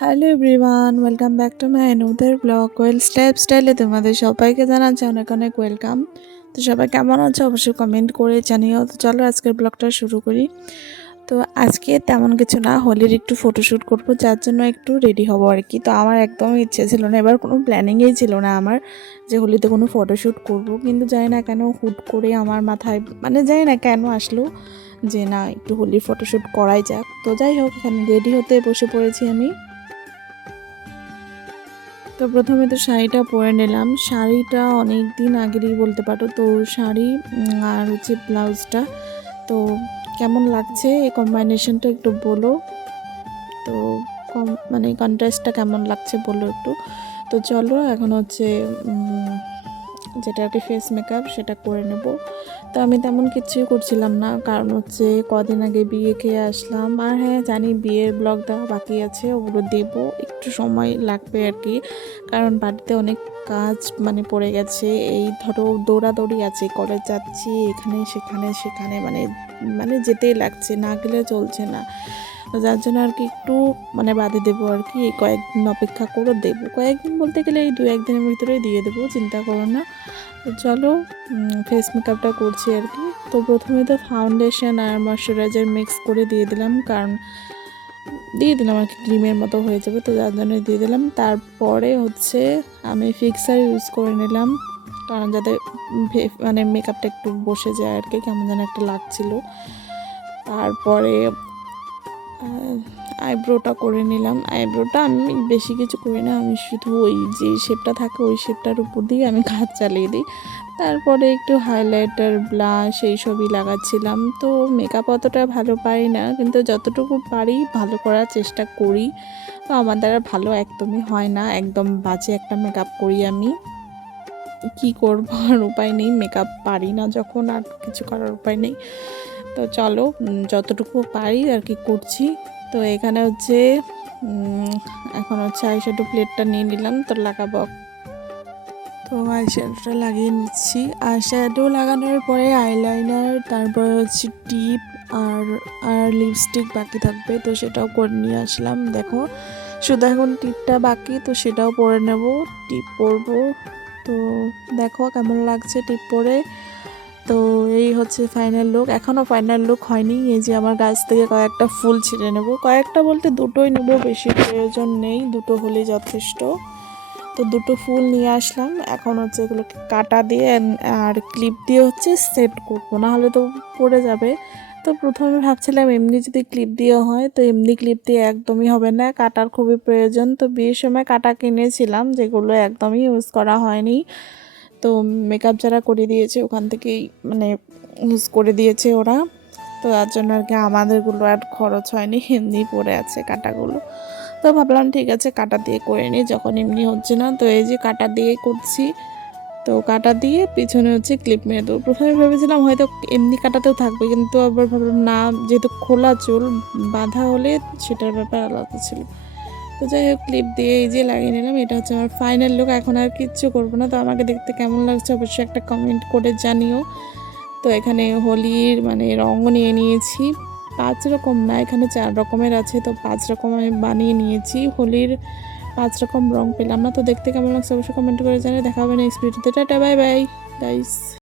Hello everyone, welcome back to my another blog. স্টাইলে তোমাদের সবাইকে জানাচ্ছি অনেক অনেক ওয়েলকাম। তো সবাই কেমন আছো অবশ্যই কমেন্ট করে জানিও। তো চলো আজকের ব্লগটা শুরু করি। তো আজকে তেমন কিছু না, হোলির একটু ফটোশ্যুট করব, যার জন্য একটু রেডি হবো আর কি। তো আমার একদমই ইচ্ছে ছিল না, এবার কোনো প্ল্যানিংই ছিল না আমার যে হোলিতে কোনো ফটোশ্যুট করব, কিন্তু জানি না কেন হুট করে আমার মাথায় জানি না কেন আসলো যে না একটু হোলির ফটোশ্যুট করাই যাক। তো যাই হোক, এখানে রেডি হতে বসে পড়েছি আমি। তো প্রথমে তো শাড়িটা পরে নিলাম। শাড়িটা অনেক দিন আগেরই বলতে পারো। তো শাড়ি আর হচ্ছে ব্লাউজটা, তো কেমন লাগছে এই কম্বাইনেশনটা একটু বলো। তো কন্ট্রাস্টটা কেমন লাগছে বলো একটু। তো চলো এখন হচ্ছে যেটা আর কি ফেস মেকআপ সেটা করে নেব। তো আমি তেমন কিছুই করছিলাম না, কারণ হচ্ছে কদিন আগে বিয়ে খেয়ে আসলাম। আর হ্যাঁ জানি বিয়ের ব্লগ দেওয়া বাকি আছে, ওগুলো দেবো, একটু সময় লাগবে আর কি, কারণ বাড়িতে অনেক কাজ পড়ে গেছে। এই ধরো দৌড়াদৌড়ি আছে, কলেজ যাচ্ছি, এখানে সেখানে সেখানে যেতেই লাগছে, না গেলে চলছে না। তো যার জন্য আর কি একটু বাদে দেবো আর কি, এই কয়েকদিন অপেক্ষা করে দেবো। কয়েকদিন বলতে গেলে এই 2-1 দিনের ভিতরেই দিয়ে দেবো, চিন্তা করো না। তো চলো ফেস মেকআপটা করছি আর কি। তো প্রথমে তো ফাউন্ডেশন আর ময়শ্চারাইজার মিক্স করে দিয়ে দিলাম, কারণ দিয়ে দিলাম আর কি, ক্রিমের মতো হয়ে যাবে, তো যার জন্য দিয়ে দিলাম। তারপরে হচ্ছে আমি ফিক্সার ইউজ করে নিলাম, কারণ যাতে মেকআপটা একটু বসে যায় আর কি, কেমন যেন একটা লাগছিল। তারপরে আইব্রোটা করে নিলাম। আইব্রোটা আমি বেশি কিছু করি না, আমি শুধু ওই যে শেপটা থাকে ওই শেপটার উপর দিয়ে আমি কাজ চালিয়ে দিই। তারপরে একটু হাইলাইটার, ব্লাশ এইসবই লাগাচ্ছিলাম। তো মেকআপ অতটা ভালো পারি না, কিন্তু যতটুকু পারি ভালো করার চেষ্টা করি। তো আমার দ্বারা ভালো একদমই হয় না, একদম বাজে একটা মেকআপ করি আমি। কি করব, আর উপায় নেই, মেকআপ পারি না যখন, আর কিছু করার উপায় নেই। তো চলো যতটুকু পারি আর কি করছি। তো এখানে হচ্ছে এখন হচ্ছে আইশ্যাডো প্লেটটা নিয়ে নিলাম, তো লাগাবো। তো আইশ্যাডোটা লাগিয়ে নিচ্ছি। আইশ্যাডো লাগানোর পরে আইলাইনার, তারপরে হচ্ছে টিপ আর আর লিপস্টিক বাকি থাকবে, তো সেটাও করে নিয়ে আসলাম। দেখো শুধু এখন টিপটা বাকি, তো সেটাও পরে নেব, টিপ পরবো। তো দেখো কেমন লাগছে টিপ পরে। তো এই হচ্ছে ফাইনাল লুক। এখনও ফাইনাল লুক হয়নি। এই যে আমার গাছ থেকে কয়েকটা ফুল ছিঁড়ে নেব, কয়েকটা বলতে দুটোই নেব, বেশি প্রয়োজন নেই, দুটো হলেই যথেষ্ট। তো দুটো ফুল নিয়ে আসলাম, এখন হচ্ছে এগুলোকে কাটা দিয়ে আর ক্লিপ দিয়ে হচ্ছে সেট করবো, না হলে তো পড়ে যাবে। তো প্রথমে ভাবছিলাম এমনি যদি ক্লিপ দিয়ে হয়, তো এমনি ক্লিপ দিয়ে একদমই হবে না, কাটার খুবই প্রয়োজন। তো বিয়ের সময় কাটা কিনেছিলাম, যেগুলো একদমই ইউজ করা হয়নি। তো মেকআপ যারা করে দিয়েছে ওখান থেকেই ইউজ করে দিয়েছে ওরা, তো তার জন্য আর কি আমাদেরগুলো আর খরচ হয়নি, এমনি পড়ে আছে কাটাগুলো। তো ভাবলাম ঠিক আছে কাটা দিয়ে করে নিই, যখন এমনি হচ্ছে না। তো এই যে কাটা দিয়ে করছি। তো কাটা দিয়ে পিছনে হচ্ছে ক্লিপ মেরে দেবো। প্রথমে ভেবেছিলাম হয়তো এমনি কাটাতেও থাকবে, কিন্তু আবার ভাবলাম না, যেহেতু খোলা চুল, বাঁধা হলে সেটার ব্যাপার আলাদা ছিল। তো যাই হোক, ক্লিপ দিয়ে এই যে লাগিয়ে নিলাম। এটা হচ্ছে আমার ফাইনাল লুক, এখন আর কিচ্ছু করবো না। তো আমাকে দেখতে কেমন লাগছে অবশ্যই একটা কমেন্ট করে জানিও। তো এখানে হোলির রঙও নিয়ে নিয়েছি, 5 রকম না, এখানে 4 রকমের আছে, তো 5 রকম আমি বানিয়ে নিয়েছি। হোলির 5 রকম রং পেলাম না। তো দেখতে কেমন লাগছে অবশ্যই কমেন্ট করে জানিয়ে। দেখা হবে নেক্সট ভিডিওতে। Tata, bye bye guys.